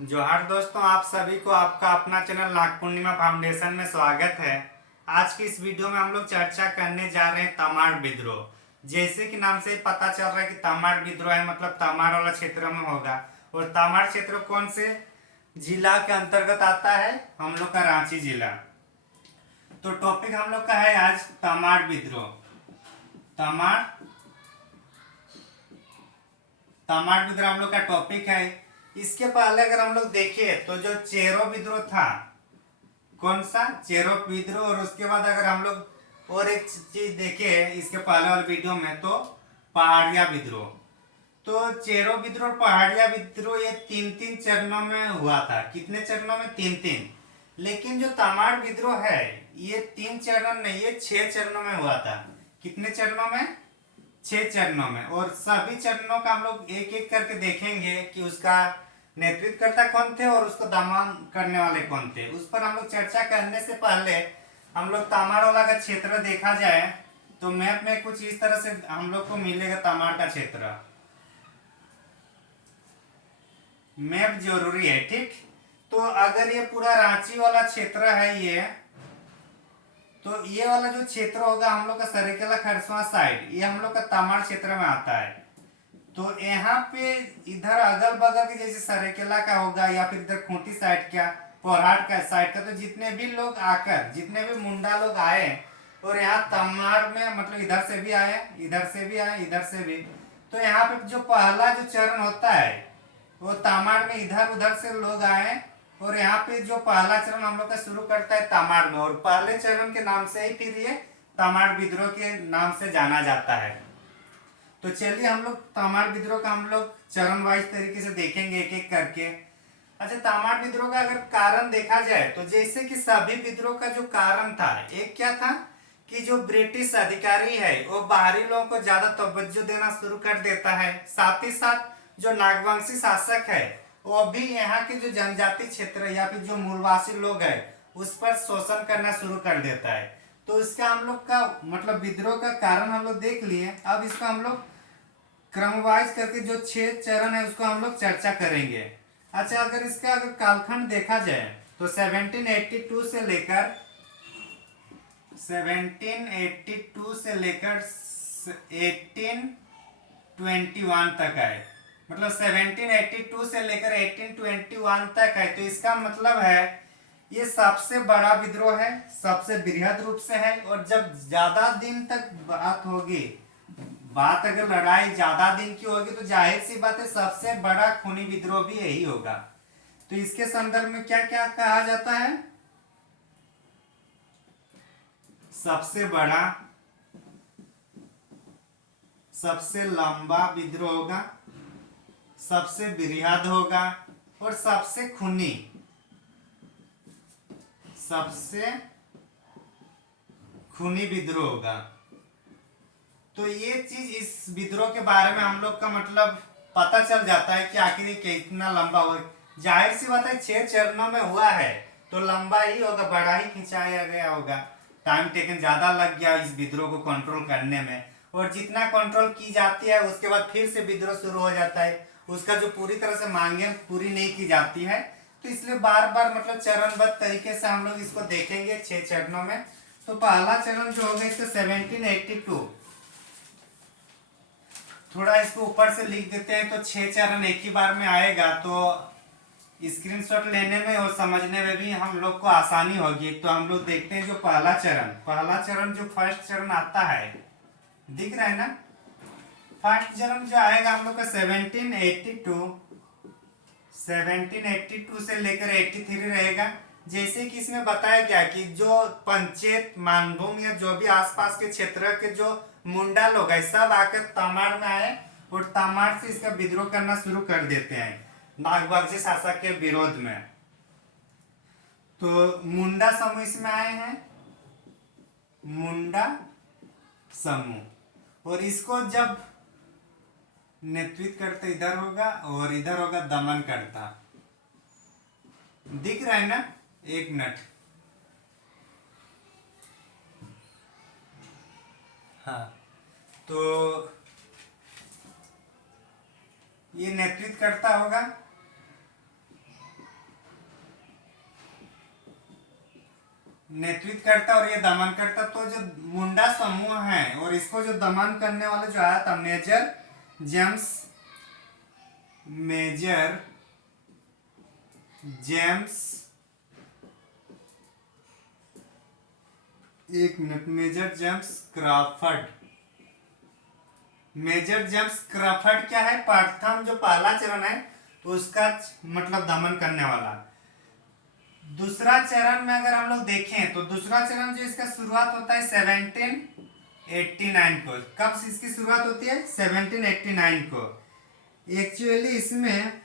जोहार दोस्तों, आप सभी को आपका अपना चैनल नाग पूर्णिमा फाउंडेशन में स्वागत है। आज की इस वीडियो में हम लोग चर्चा करने जा रहे हैं तमाड़ विद्रोह। जैसे कि नाम से ही पता चल रहा है कि तमाड़ विद्रोह है, मतलब तमाड़ वाला क्षेत्र में होगा। और तमाड़ क्षेत्र कौन से जिला के अंतर्गत आता है? हम लोग का रांची जिला। तो टॉपिक हम लोग का है आज तमाड़ विद्रोह। तमाड़ तमाड़ विद्रोह हम लोग का टॉपिक है। इसके पहले अगर हम लोग देखें तो जो चेरो विद्रोह था, कौन सा? चेरो विद्रोह। और उसके बाद अगर हम लोग और एक चीज देखें इसके पहले वाले वीडियो में, तो पहाड़िया विद्रोह। तो चेरो विद्रोह, पहाड़िया विद्रोह, ये तीन तीन चरणों में हुआ था। कितने चरणों में? तीन तीन। लेकिन जो तमाड़ विद्रोह है, ये तीन चरण नहीं, ये 6 चरणों में हुआ था। कितने चरणों में? 6 चरणों में। और सभी चरणों का हम लोग एक एक करके देखेंगे कि उसका नेतृत्वकर्ता कौन थे और उसको दमन करने वाले कौन थे। उस पर हम लोग चर्चा करने से पहले हम लोग तमाड़ वाला का क्षेत्र देखा जाए तो मैप में कुछ इस तरह से हम लोग को मिलेगा तमाड़ का क्षेत्र। मैप जरूरी है, ठीक। तो अगर ये पूरा रांची वाला क्षेत्र है ये, तो ये वाला जो क्षेत्र होगा हम लोग का सरेकेला खरसवां साइड, ये हम लोग का तमाड़ क्षेत्र में आता है। तो यहाँ पे इधर अगल बगल के जैसे सरेकेला का होगा या फिर इधर खूंटी साइड का, पोरहाट का साइड का, तो जितने भी लोग आकर, जितने भी मुंडा लोग आए और यहाँ तमाड़ में, मतलब इधर से भी आए, इधर से भी आए, इधर से भी, तो यहाँ पे जो पहला जो चरण होता है वो तमाड़ में इधर उधर से लोग आए। और यहाँ पे जो पहला चरण हम लोग का शुरू करता है तमाड़ में, और पहले चरण के नाम से ही फिर ये तमाड़ विद्रोह के नाम से जाना जाता है। तो चलिए हम लोग तमाड़ विद्रोह का हम लोग चरण वाइज तरीके से देखेंगे एक एक करके। अच्छा, तमाड़ विद्रोह का अगर कारण देखा जाए तो जैसे कि सभी विद्रोह का जो कारण था, एक क्या था कि जो ब्रिटिश अधिकारी है वो बाहरी लोगों को ज्यादा तवज्जो देना शुरू कर देता है। साथ ही साथ जो नागवंशी शासक है वो भी यहाँ के जो जनजाति क्षेत्र या फिर जो मूलवासी लोग है उस पर शोषण करना शुरू कर देता है। तो इसका हम लोग का मतलब विद्रोह का कारण हम लोग देख लिए। अब इसका हम लोग क्रमवाइज करके जो 6 चरण है उसको हम लोग चर्चा करेंगे। अच्छा, अगर इसका अगर कालखंड देखा जाए तो 1782 से लेकर 1821 तक है। मतलब 1782 से लेकर 1821 तक है। तो इसका मतलब है ये सबसे बड़ा विद्रोह है, सबसे बृहद रूप से है। और जब ज्यादा दिन तक बात अगर लड़ाई ज्यादा दिन की होगी तो जाहिर सी बात है सबसे बड़ा खूनी विद्रोह भी यही होगा। तो इसके संदर्भ में क्या क्या कहा जाता है? सबसे बड़ा, सबसे लंबा विद्रोह होगा, सबसे बृहद होगा और सबसे खूनी। सबसे खूनी विद्रोह होगा। तो ये चीज, इस विद्रोह के बारे में हम लोग का मतलब पता चल जाता है कि आखिर ये कितना लंबा हो। जाहिर सी बात है 6 चरणों में हुआ है तो लंबा ही होगा, बड़ा ही खिंचाया गया होगा। टाइम टेकन ज्यादा लग गया इस विद्रोह को कंट्रोल करने में। और जितना कंट्रोल की जाती है उसके बाद फिर से विद्रोह शुरू हो जाता है। उसका जो पूरी तरह से मांगे पूरी नहीं की जाती है, तो इसलिए बार बार मतलब चरणबद्ध तरीके से हम लोग इसको देखेंगे 6 चरणों में। तो पहला चरण जो होगा इससे 1782, थोड़ा इसको ऊपर से लिख देते हैं तो 6 चरण एक ही बार में आएगा, तो स्क्रीनशॉट लेने में और समझने में भी हम लोग को आसानी होगी। तो हम लोग देखते हैं जो पहला चरण जो फर्स्ट चरण आता है, दिख रहा है ना? फर्स्ट चरण जो आएगा हम लोग का 1782 से लेकर 83 रहेगा। जैसे कि इसमें बताया गया कि जो पंचायत, मानभूम या जो भी आसपास के क्षेत्र के जो मुंडा लोग है सब आकर तमाड़ में आए और तमाड़ से इसका विद्रोह करना शुरू कर देते हैं नागवंशी शासक के विरोध में। तो मुंडा समूह इसमें आए हैं, मुंडा समूह। और इसको जब नेतृत्व करता इधर होगा और इधर होगा दमन करता, दिख रहा है ना? एक मिनट, हाँ। तो ये नेतृत्व करता होगा नेतृत्व करता और ये दमन करता। तो जो मुंडा समूह है और इसको जो दमन करने वाला जो आया था मेजर जेम्स एक मिनट, मेजर जेम्स क्रॉफर्ड क्या है, प्रथम जो पहला चरण है उसका मतलब दमन करने वाला। दूसरा चरण में अगर हम लोग देखें तो दूसरा चरण जो इसका शुरुआत होता है 1789 को। कब इसकी शुरुआत होती है? 1789 को। एक्चुअली इसमें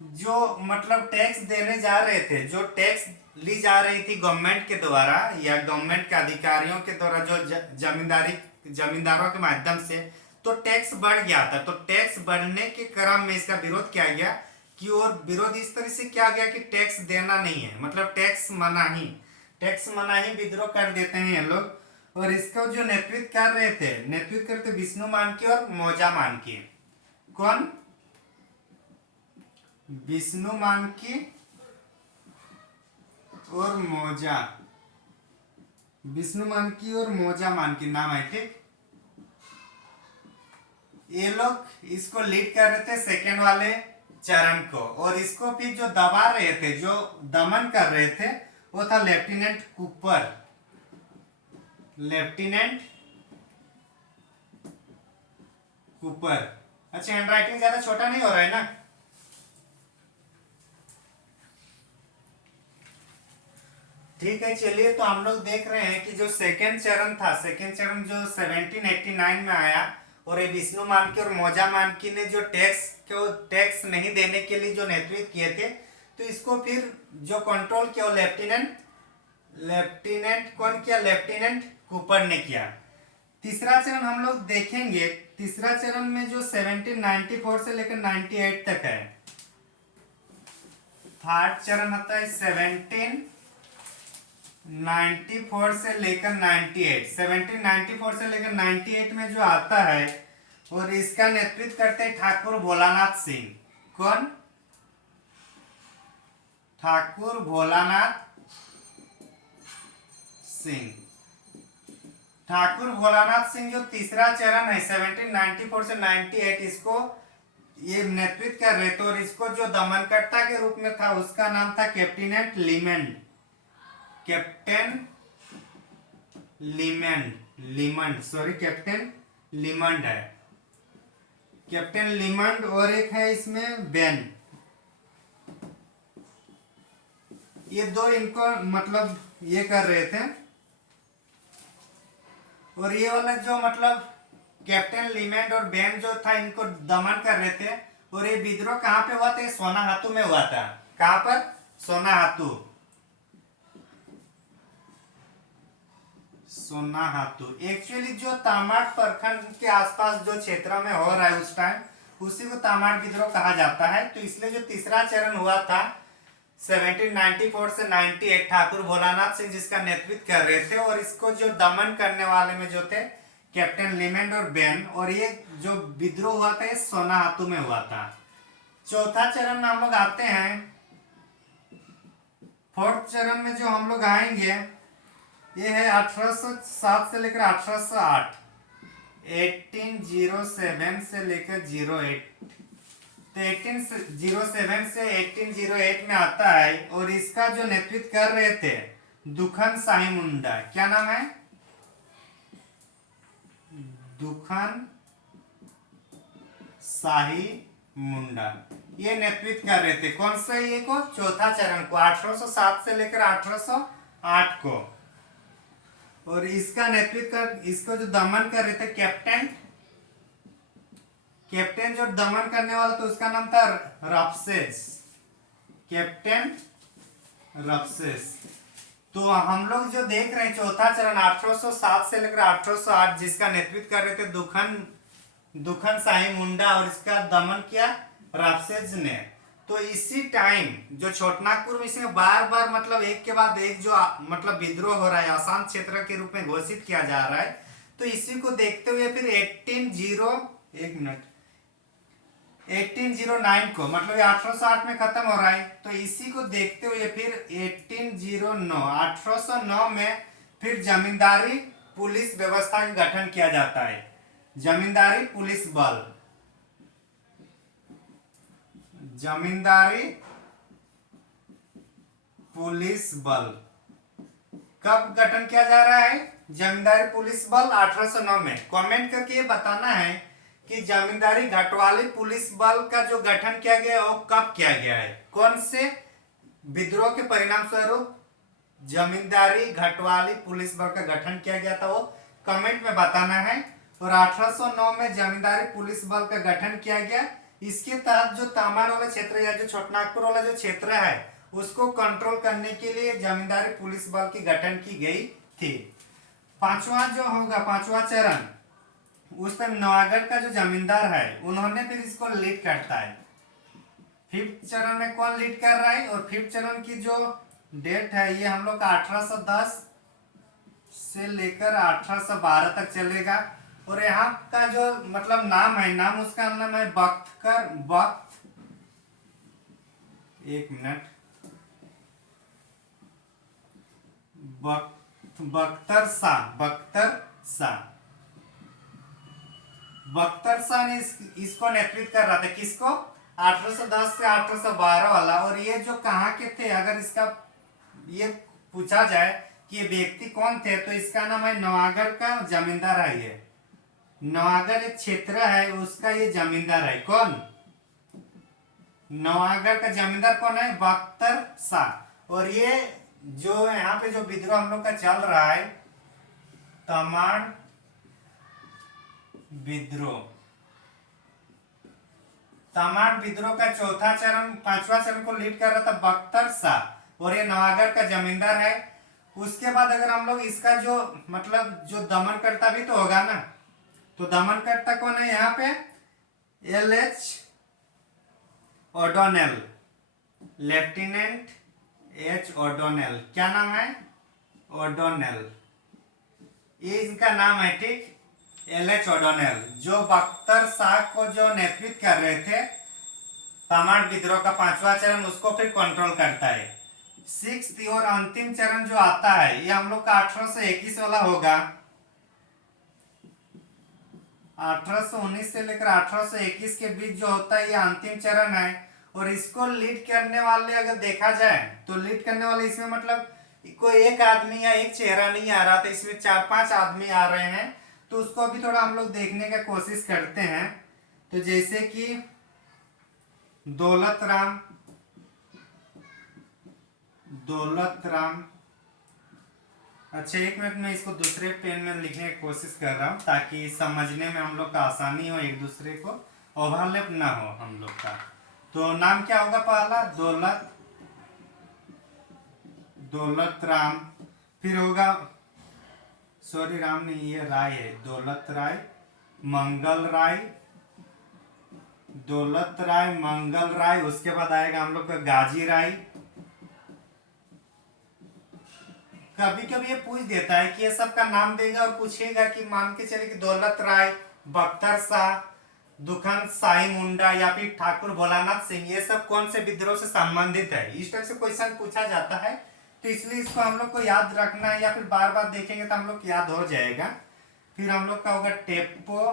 जो मतलब टैक्स देने जा रहे थे, जो टैक्स ली जा रही थी गवर्नमेंट के द्वारा या गवर्नमेंट के अधिकारियों के द्वारा, जो जमींदारों के माध्यम से, तो टैक्स बढ़ गया था। तो टैक्स बढ़ने के क्रम में इसका विरोध किया गया कि, और विरोध इस तरह से किया गया कि टैक्स देना नहीं है, मतलब टैक्स मनाही विद्रोह कर देते हैं ये लोग। और इसका जो नेतृत्व करते विष्णु मानकी और मौजा मानकी। कौन? विष्णु मानकी और मौजा मानकी नाम है, ठीक। ये लोग इसको लीड कर रहे थे सेकेंड वाले चरण को। और इसको फिर जो दबा रहे थे, जो दमन कर रहे थे, वो था लेफ्टिनेंट कूपर। अच्छा, हैंडराइटिंग ज्यादा छोटा नहीं हो रहा है ना? ठीक है, चलिए। तो हम लोग देख रहे हैं कि जो सेकेंड चरण जो 1789 में आया, और ये विष्णु मानकी और मौजा मानकी ने जो टैक्स नहीं देने के लिए जो नेतृत्व किए थे, तो इसको फिर जो कंट्रोल किया वो लेफ्टिनेंट कूपर ने किया। तीसरा चरण हम लोग देखेंगे। तीसरा चरण में जो 1794 से लेकर 98 तक है। थर्ड चरण होता है 1794 से लेकर 98 में जो आता है, और इसका नेतृत्व करते हैं ठाकुर भोलानाथ सिंह। कौन? ठाकुर भोलानाथ सिंह जो तीसरा चरण है 1794 से 98, इसको ये नेतृत्व कर रहे थे। और इसको जो दमनकर्ता के रूप में था उसका नाम था कैप्टन लिमंड है। कैप्टन लिमंड। और एक है इसमें बेन। ये दो इनको मतलब ये कर रहे थे। और ये वाला जो मतलब कैप्टन लिमंड और बेन जो था, इनको दमन कर रहे थे। और ये विद्रोह कहां पे हुआ था? सोनाहातू में हुआ था। कहां पर? सोनाहातू। एक्चुअली जो तामाड़ प्रखंड के आसपास जो क्षेत्र में हो रहा है उस टाइम, उसी को तामाड़ विद्रोह कहा जाता है। तो इसलिए जो तीसरा चरण हुआ था 1794 से 98, ठाकुर भोलानाथ सिंह जिसका नेतृत्व कर रहे थे, और इसको जो दमन करने वाले में जो थे कैप्टन लिमंड और बेन। और ये जो विद्रोह हुआ था ये सोनाहातू में हुआ था। चौथा चरण में हम लोग आते हैं। फोर्थ चरण में जो हम लोग आएंगे, ये है 1807 से लेकर 1808, 1807 से लेकर 08। तो 1807 से 1808 में आता है। और इसका जो नेतृत्व कर रहे थे दुखन शाही मुंडा। क्या नाम है? दुखन शाही मुंडा। ये नेतृत्व कर रहे थे। कौन सा? ये को चौथा चरण को 1807 से लेकर 1808 को। और इसका नेतृत्व इसको जो दमन कर रहे थे कैप्टन जो दमन करने वाला था उसका नाम था कैप्टन रफसेस। तो हम लोग जो देख रहे हैं चौथा चरण 1807 से लेकर 1808, जिसका नेतृत्व कर रहे थे दुखन शाही मुंडा, और इसका दमन किया रफसेज ने। तो इसी टाइम जो छोटनागपुर में इसमें बार बार मतलब एक के बाद एक जो मतलब विद्रोह हो रहा है, आसाम क्षेत्र के रूप में घोषित किया जा रहा है। तो इसी को देखते हुए फिर 1809 को, मतलब ये 1808 में खत्म हो रहा है, तो इसी को देखते हुए फिर 1809 में फिर जमींदारी पुलिस व्यवस्था का गठन किया जाता है। जमींदारी पुलिस बल, जमींदारी पुलिस बल कब गठन किया जा रहा है? जमींदारी पुलिस बल 1809 में। कमेंट करके ये बताना है कि जमींदारी घटवाली पुलिस बल का जो गठन किया गया वो कब किया गया है, कौन से विद्रोह के परिणाम स्वरूप जमींदारी घटवाली पुलिस बल का गठन किया गया था, वो कमेंट में बताना है। और 1809 में जमींदारी पुलिस बल का गठन किया गया। इसके तहत जो तमाड़ वाला क्षेत्र या जो छोटनागपुर वाला जो क्षेत्र है उसको कंट्रोल करने के लिए जमींदारी पुलिस बल की गठन की गई थी। पांचवा जो होगा, पांचवा चरण, उस टाइम नवागढ़ का जो जमींदार है उन्होंने फिर इसको लीड करता है। फिफ्थ चरण में कौन लीड कर रहा है? और फिफ्थ चरण की जो डेट है ये हम लोग का 1810 से लेकर 1812 तक चलेगा। और यहाँ का जो मतलब नाम है, नाम उसका नाम है एक मिनट, बख्तर शाह ने इसको नेतृत्व कर रहा था। किसको? 1810 से 1812 वाला। और ये जो कहाँ के थे, अगर इसका ये पूछा जाए कि ये व्यक्ति कौन थे, तो इसका नाम है नवागढ़ का जमींदार है। ये नवागढ़ एक क्षेत्र है, उसका ये जमींदार है। कौन? नवागढ़ का जमींदार कौन है? बख्तर शाह। और ये जो यहाँ पे जो विद्रोह हम लोग का चल रहा है, तमाड़ विद्रोह, तमाड़ विद्रोह का चौथा चरण, पांचवा चरण को लीड कर रहा था बख्तर शाह, और ये नवागढ़ का जमींदार है। उसके बाद अगर हम लोग इसका जो मतलब जो दमनकर्ता भी तो होगा ना, तो दमनकर्ता कौन है यहाँ पे? LH O'Donnell, lieutenant H O'Donnell. क्या नाम है? ओडोनेल, ये इनका नाम है, ठीक। LH ओडोनेल जो बख्तर शाह को जो नेतृत्व कर रहे थे तमाड़ विद्रोह का पांचवा चरण, उसको फिर कंट्रोल करता है। सिक्स्थ और अंतिम चरण जो आता है ये हम लोग का 1821 वाला होगा। 1819 से लेकर 1821 के बीच जो होता है ये अंतिम चरण है। और इसको लीड करने वाले अगर देखा जाए तो लीड करने वाले इसमें मतलब कोई एक आदमी या एक चेहरा नहीं आ रहा था, इसमें 4-5 आदमी आ रहे हैं। तो उसको अभी थोड़ा हम लोग देखने का कोशिश करते हैं। तो जैसे कि दौलत राम, अच्छा एक मिनट में इसको दूसरे पेन में लिखने की कोशिश कर रहा हूँ ताकि समझने में हम लोग का आसानी हो, एक दूसरे को ओवरलैप ना हो हम लोग का। तो नाम क्या होगा? पहला दौलत राम, फिर होगा, सॉरी राम नहीं, ये राय है, दौलत राय, मंगल राय। उसके बाद आएगा हम लोग का गाजी राय। कभी कभी ये पूछ देता है कि ये सब का नाम देगा और पूछेगा कि मान के चले कि दौलत राय, बख्तर शाह, दुखन साई मुंडा या फिर ठाकुर भोलानाथ सिंह, ये सब कौन से विद्रोह से संबंधित है। इस टाइप से क्वेश्चन पूछा जाता है, तो इसलिए इसको हम लोग को याद रखना है, या फिर बार बार देखेंगे तो हम लोग याद हो जाएगा। फिर हम लोग का होगा टेप्पो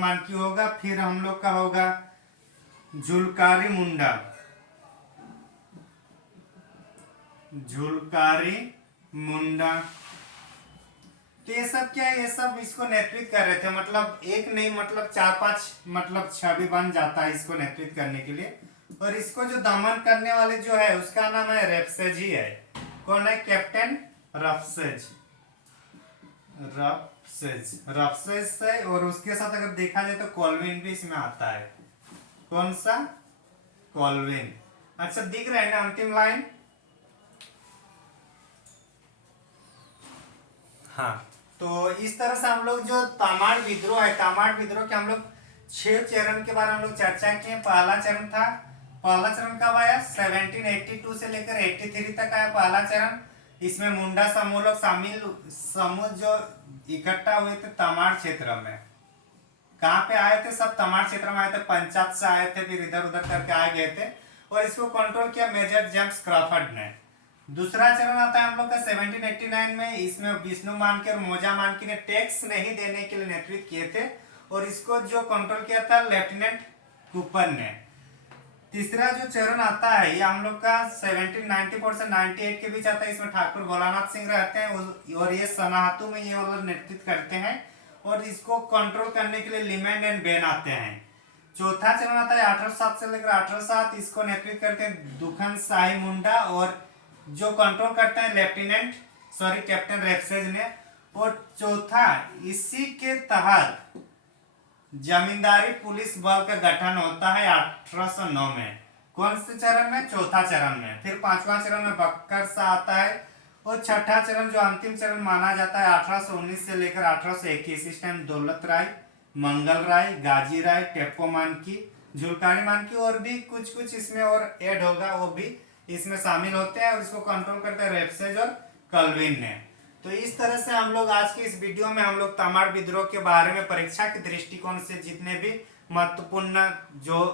मानकी होगा। फिर हम लोग का होगा झुलकारी मुंडा। तो ये सब क्या है? ये सब इसको नेतृत्व कर रहे थे, मतलब एक नहीं मतलब 4-5 मतलब छवि बन जाता है इसको नेतृत्व करने के लिए। और इसको जो दमन करने वाले जो है उसका नाम है रेफसेज ही है। कौन है? कैप्टन रफसेज से। और उसके साथ अगर देखा जाए तो कॉल्विन भी इसमें आता है। कौन सा? कॉल्विन। अच्छा दिख रहा है ना अंतिम लाइन? हाँ, तो इस तरह से हम लोग जो तमाड़ विद्रोह है, तमाड़ विद्रोह के हम लोग 6 चरण के बारे में हम लोग चर्चा किए। पहला चरण कब आया? 1782 से लेकर 83 तक आया पहला चरण। इसमें मुंडा समूह लोग समूह जो इकट्ठा हुए थे तमाड़ क्षेत्र में। कहाँ पे आए थे, सब तमाड़ क्षेत्र में आए थे, पंचायत से आए थे, फिर इधर उधर करके आ गए थे और इसको कंट्रोल किया मेजर जेम्स क्रॉफर्ड ने। दूसरा चरण आता है हम लोग का 1789 में, इसमें विष्णु मानकी और मोजा मानकी ने टैक्स नहीं देने के लिए नेतृत्व किए थे और इसको जो कंट्रोल किया था लेफ्टिनेंट कूपर ने। तीसरा जो चरण आता है ये हम लोग का 1794 से 98 के बीच आता है, इसमें ठाकुर भोलानाथ सिंह रहते हैं और ये सनाहतू में ये वाला नेतृत्व करते हैं और इसको कंट्रोल करने के लिए लिमेंड एंड बेन आते हैं। चौथा चरण आता है 1807 से लेकर 1807, इसको नेतृत्व करते हैं दुखन शाही मुंडा और जो कंट्रोल करते हैं कैप्टन रेप्सेज ने। और चौथा, इसी के तहत जमींदारी पुलिस बल का गठन होता है 1809 में। कौन से चरण में? चौथा चरण में। फिर पांचवा चरण में बक्कर सा आता है और छठा चरण जो अंतिम चरण माना जाता है 1819 से लेकर 1821, इस टाइम दौलत राय, मंगल राय, गाजी राय, टेप्पो मानकी, झुलकारी मानकी और भी कुछ कुछ इसमें और ऐड होगा, वो भी इसमें शामिल होते हैं और इसको कंट्रोल करते हैं रेप्सेज और कल्विन ने। तो इस तरह से हम लोग आज की इस वीडियो में हम लोग तमाड़ विद्रोह के बारे में परीक्षा के दृष्टिकोण से जितने भी महत्वपूर्ण जो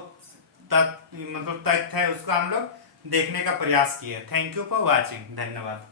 तथ्य है उसको हम लोग देखने का प्रयास किए। थैंक यू फॉर वॉचिंग, धन्यवाद।